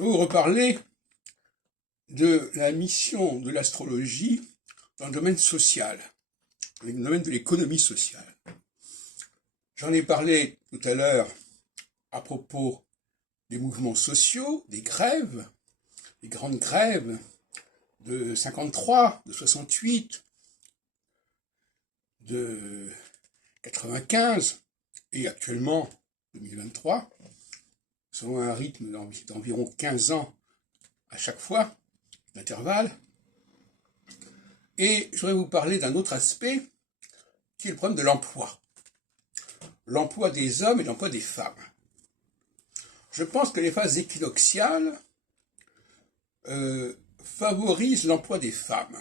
Je vais vous reparler de la mission de l'astrologie dans le domaine social, dans le domaine de l'économie sociale. J'en ai parlé tout à l'heure à propos des mouvements sociaux, des grèves, les grandes grèves de 53, de 68, de 95 et actuellement 2023, selon un rythme d'environ 15 ans à chaque fois, d'intervalle. Et je voudrais vous parler d'un autre aspect qui est le problème de l'emploi. L'emploi des hommes et l'emploi des femmes. Je pense que les phases équinoxiales favorisent l'emploi des femmes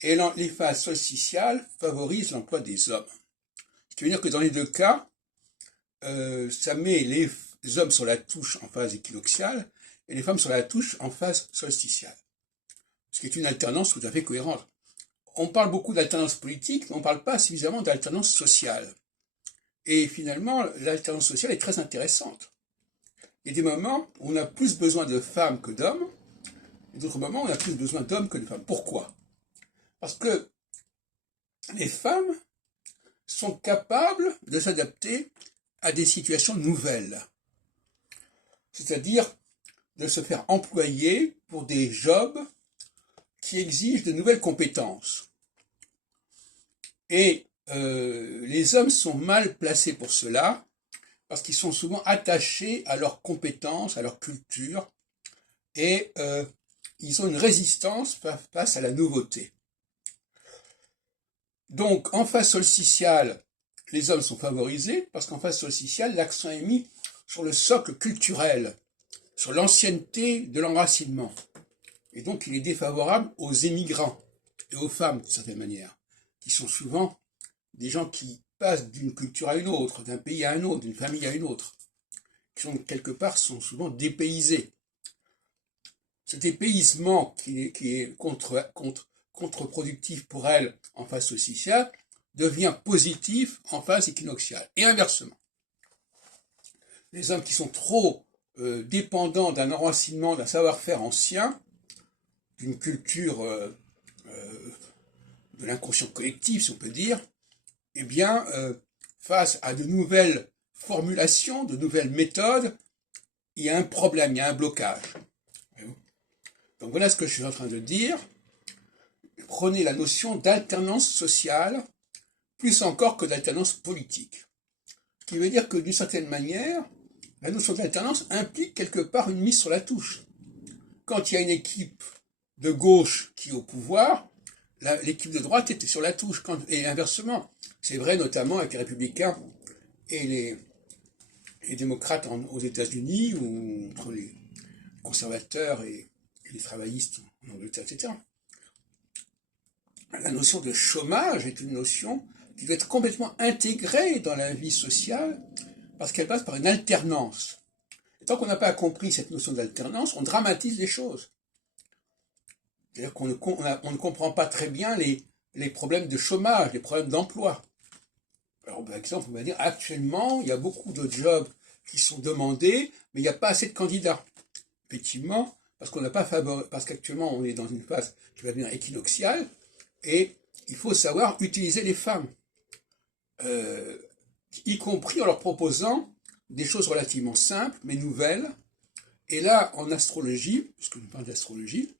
et les phases solsticiales favorisent l'emploi des hommes. Ce qui veut dire que dans les deux cas, ça met les hommes sur la touche en phase équinoxiale et les femmes sur la touche en phase solsticiale. Ce qui est une alternance tout à fait cohérente. On parle beaucoup d'alternance politique, mais on ne parle pas suffisamment d'alternance sociale. Et finalement, l'alternance sociale est très intéressante. Il y a des moments où on a plus besoin de femmes que d'hommes, et d'autres moments où on a plus besoin d'hommes que de femmes. Pourquoi? Parce que les femmes sont capables de s'adapter à des situations nouvelles. C'est-à-dire de se faire employer pour des jobs qui exigent de nouvelles compétences. Et les hommes sont mal placés pour cela, parce qu'ils sont souvent attachés à leurs compétences, à leur culture, et ils ont une résistance face à la nouveauté. Donc, en phase solsticiale, les hommes sont favorisés, parce qu'en phase solsticiale, l'accent est mis sur le socle culturel, sur l'ancienneté de l'enracinement. Et donc, il est défavorable aux émigrants et aux femmes, d'une certaine manière, qui sont souvent des gens qui passent d'une culture à une autre, d'un pays à un autre, d'une famille à une autre, qui sont quelque part sont souvent dépaysés. Ce dépaysement qui est contre-productif pour elles en phase solsticiale devient positif en phase équinoxiale. Et inversement. Les hommes qui sont trop dépendants d'un enracinement, d'un savoir-faire ancien, d'une culture de l'inconscient collectif, si on peut dire, eh bien, face à de nouvelles formulations, de nouvelles méthodes, il y a un problème, il y a un blocage. Donc voilà ce que je suis en train de dire. Prenez la notion d'alternance sociale, plus encore que d'alternance politique. Ce qui veut dire que d'une certaine manière, la notion d'alternance implique quelque part une mise sur la touche. Quand il y a une équipe de gauche qui est au pouvoir, l'équipe de droite était sur la touche, et inversement. C'est vrai notamment avec les républicains et les démocrates aux États-Unis, ou entre les conservateurs et les travaillistes en Angleterre, etc. La notion de chômage est une notion qui doit être complètement intégrée dans la vie sociale, parce qu'elle passe par une alternance. Et tant qu'on n'a pas compris cette notion d'alternance, on dramatise les choses. C'est-à-dire qu'on ne comprend pas très bien les problèmes de chômage, les problèmes d'emploi. Alors, par exemple, on va dire, actuellement, il y a beaucoup de jobs qui sont demandés, mais il n'y a pas assez de candidats. Effectivement, parce qu'actuellement, on est dans une phase qui va devenir équinoxiale, et il faut savoir utiliser les femmes, y compris en leur proposant des choses relativement simples, mais nouvelles. Et là, en astrologie, puisque nous parlons d'astrologie,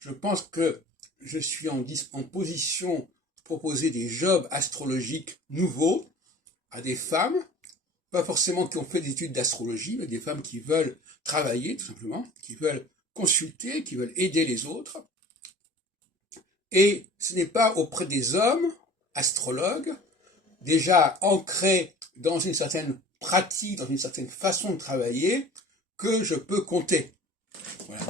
je pense que je suis en position de proposer des jobs astrologiques nouveaux à des femmes, pas forcément qui ont fait des études d'astrologie, mais des femmes qui veulent travailler, tout simplement, qui veulent consulter, qui veulent aider les autres. Et ce n'est pas auprès des hommes, astrologues, déjà ancrés dans une certaine pratique, dans une certaine façon de travailler, que je peux compter. Voilà.